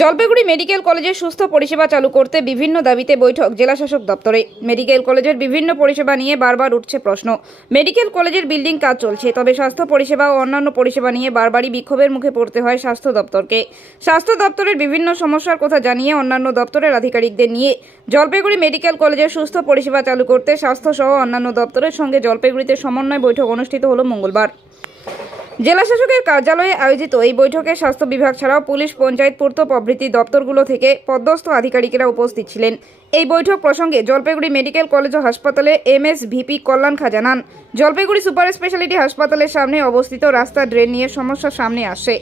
Jalpaiguri medical কলেজের সুস্থ পরিষেবা চালু করতে বিভিন্ন দাবিতে বৈঠক জেলাশাসক দপ্তরে। মেডিকেল কলেজের বিভিন্ন পরিষেবা নিয়ে বারবার উঠছে প্রশ্ন। মেডিকেল কলেজের বিল্ডিং কাজ চলছে, তবে স্বাস্থ্য পরিষেবা ও অন্যান্য পরিষেবা নিয়ে বারবারই বিক্ষোভের মুখে পড়তে হয় স্বাস্থ্য দপ্তরকে। স্বাস্থ্য দপ্তরের বিভিন্ন সমস্যার কথা জানিয়ে অন্যান্য দপ্তরের আধিকারিকদের নিয়ে জলপাইগুড়ি মেডিকেল কলেজের সুস্থ পরিষেবা চালু করতে স্বাস্থ্য সহ অন্যান্য দপ্তরের সঙ্গে জলপাইগুড়িতে সমন্বয় বৈঠক অনুষ্ঠিত হলো মঙ্গলবার। জেলাশাসকের কার্যালয়ে আয়োজিত এই বৈঠকে স্বাস্থ্য বিভাগ ছাড়াও পুলিশ, পঞ্চায়েত, পূর্ত প্রভৃতি দপ্তরগুলো থেকে পদস্থ আধিকারিকেরা উপস্থিত ছিলেন। এই বৈঠক প্রসঙ্গে জলপাইগুড়ি মেডিকেল কলেজ ও হাসপাতালে এমএসভিপি কল্যাণ খা জানান, জলপাইগুড়ি সুপার স্পেশালিটি হাসপাতালের সামনে অবস্থিত রাস্তা ড্রেন নিয়ে সমস্যা সামনে আসে।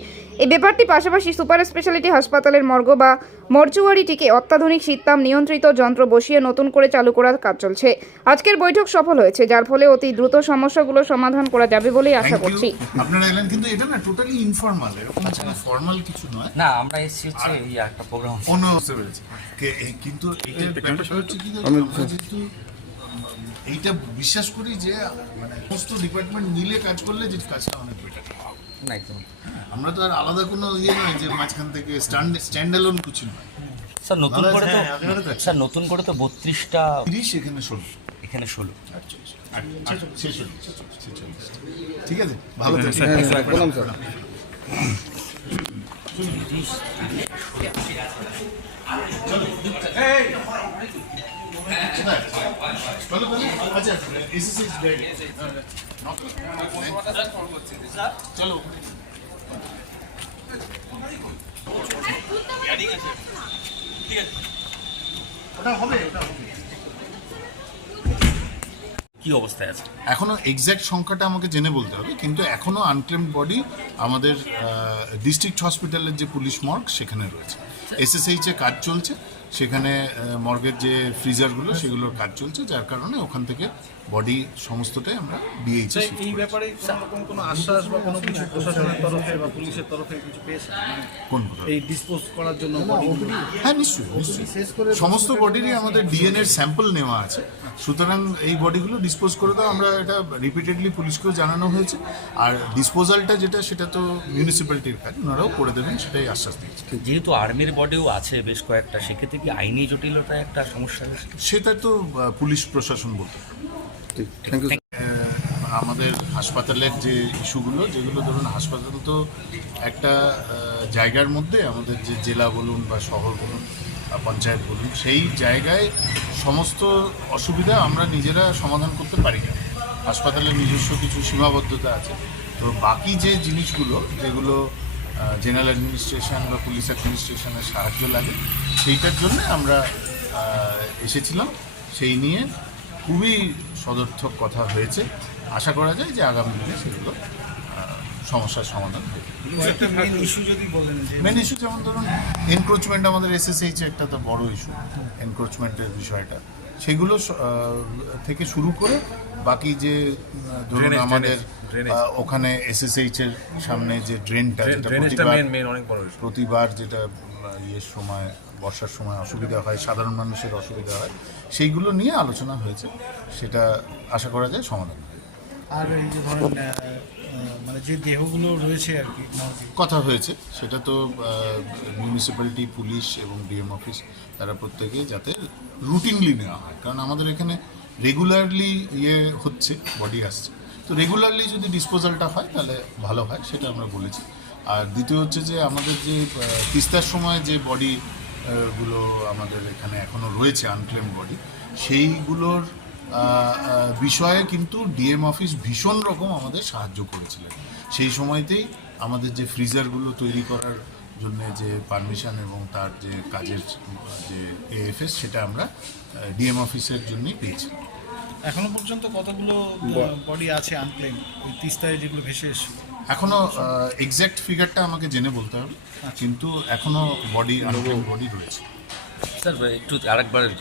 এই ব্যাপারটি পাশাপাশি সুপার স্পেশালিটি হাসপাতালের মর্গ বা মর্চুয়ারিটিকে অত্যাধুনিক শীততাপ নিয়ন্ত্রিত যন্ত্র বসিয়ে নতুন করে চালু করার কাজ চলছে। আজকের বৈঠক সফল হয়েছে, যার ফলে অতি দ্রুত সমস্যাগুলো সমাধান করা যাবে বলেই আশা করছি। আপনারা এলেন, কিন্তু এটা না টোটালি ইনফর্মাল, এরকম কোনো ফর্মাল কিছু নয়। না, আমরা এসেছি হচ্ছে এই একটা প্রোগ্রাম কোনো বুঝতে পেরেছি, কিন্তু ব্যাপারটা হচ্ছে কি, আমরা যেহেতু এইটা বিশ্বাস করি যে মানে সমস্ত ডিপার্টমেন্ট মিলে কাজ করলে যে কাজটা অনেক বেটার। না, একদম আমরা তো আর আলাদা কোনো নয় যে মাঝখান থেকে স্ট্যান্ড অ্যালোন কিছু নয়। স্যার, নতুন করে তো স্যার নতুন করে তো 32টা 30 এখানে 16, এখানে 16। ঠিক আছে, ভালো চলো। কি অবস্থায় আছে এখনো এক্স্যাক্ট সংখ্যাটা আমাকে জেনে বলতে হবে, কিন্তু এখনো আনক্লেমড বডি আমাদের ডিস্ট্রিক্ট হসপিটালের যে পুলিশ মর্গ সেখানে রয়েছে। এসএসএইচ এ কাজ চলছে, সেখানে মর্গের যে ফ্রিজারগুলো সেগুলোর কাজ চলছে, যার কারণে ওখান থেকে বডি সমস্তটাই আমরা ডিএইচে শিফট এই ব্যাপারে কোনো আশ্বাস বা কোনো কিছু প্রশাসনের তরফে বা পুলিশের তরফে কিছু পেয়েছে কোন এই ডিসপোজ করার জন্য? হ্যাঁ, নিশ্চয়ই সমস্ত বডিরই আমাদের ডিএনএর স্যাম্পল নেওয়া আছে, সুতরাং এই বডিগুলো ডিসপোজ করে দাও। আমরা এটা রিপিটেডলি পুলিশকেও জানানো হয়েছে, আর ডিসপোজালটা যেটা সেটা তো মিউনিসিপ্যালিটির কাজ, ওনারাও করে দেবেন, সেটাই আশ্বাস দিয়েছে। যেহেতু আর্মির বডিও আছে বেশ কয়েকটা, সেক্ষেত্রে কি আইনি জটিলতা একটা সমস্যা আছে? সেটা তো পুলিশ প্রশাসন বলতে পারে। আমাদের হাসপাতালের যে ইস্যুগুলো, যেগুলো ধরুন হাসপাতাল তো একটা জায়গার মধ্যে, আমাদের যে জেলা বলুন বা শহর বলুন বা পঞ্চায়েত বলুন, সেই জায়গায় সমস্ত অসুবিধা আমরা নিজেরা সমাধান করতে পারি না। হাসপাতালের নিজস্ব কিছু সীমাবদ্ধতা আছে। তো বাকি যে জিনিসগুলো, যেগুলো জেনারেল অ্যাডমিনিস্ট্রেশন বা পুলিশ অ্যাডমিনিস্ট্রেশনের সাহায্য লাগে, সেইটার জন্য আমরা এসেছিলাম। সেই নিয়ে খুবই সদর্থক কথা হয়েছে। আশা করা যায় যে আগামী দিনে সেগুলো সমস্যার সমাধান হবে। মেন ইস্যু যেমন ধরুন এনক্রোচমেন্ট, আমাদের এসএসএইচ একটা তো বড় ইস্যু, এনক্রোচমেন্টের বিষয়টা, সেগুলো থেকে শুরু করে বাকি যে ধরুন আমাদের ওখানে এসএসএইচ এর সামনে যে ড্রেনটা, যেটা প্রতিবার যেটা ইয়ের সময়, বর্ষার সময় অসুবিধা হয়, সাধারণ মানুষের অসুবিধা হয়, সেইগুলো নিয়ে আলোচনা হয়েছে। সেটা আশা করা যায় সমাধান হবে। আর এই যে ধরেন মানে যে দেহগুলো রয়েছে আর কি কথা হয়েছে, সেটা তো মিউনিসিপ্যালিটি, পুলিশ এবং ডিএম অফিস, তারা প্রত্যেকে যাতে রুটিনলি নেওয়া হয়, কারণ আমাদের এখানে রেগুলারলি হচ্ছে, বডি আসছে, তো রেগুলারলি যদি ডিসপোজালটা হয় তাহলে ভালো হয়, সেটা আমরা বলেছি। আর দ্বিতীয় হচ্ছে যে আমাদের যে তিস্তার সময় যে বডি গুলো আমাদের এখানে এখনও রয়েছে আনক্লেম বডি, সেইগুলোর বিষয়ে কিন্তু ডিএম অফিস ভীষণ রকম আমাদের সাহায্য করেছিলেন। সেই সময়তেই আমাদের যে ফ্রিজারগুলো তৈরি করার জন্য যে পারমিশন এবং তার যে কাজের যে এএফএস, সেটা আমরা ডিএম অফিসের জন্যই পেয়েছি। এখনো পর্যন্ত কতগুলো বডি আছে আনক্লেম ওই তিস্তায় যেগুলো ভেসে এসেছে? এখনো এক্স্যাক্ট ফিগারটা আমাকে জেনে বলতে হবে, কিন্তু এখনো বডি আনক্লেম বডি রয়েছে। স্যার, একটু আরেকবার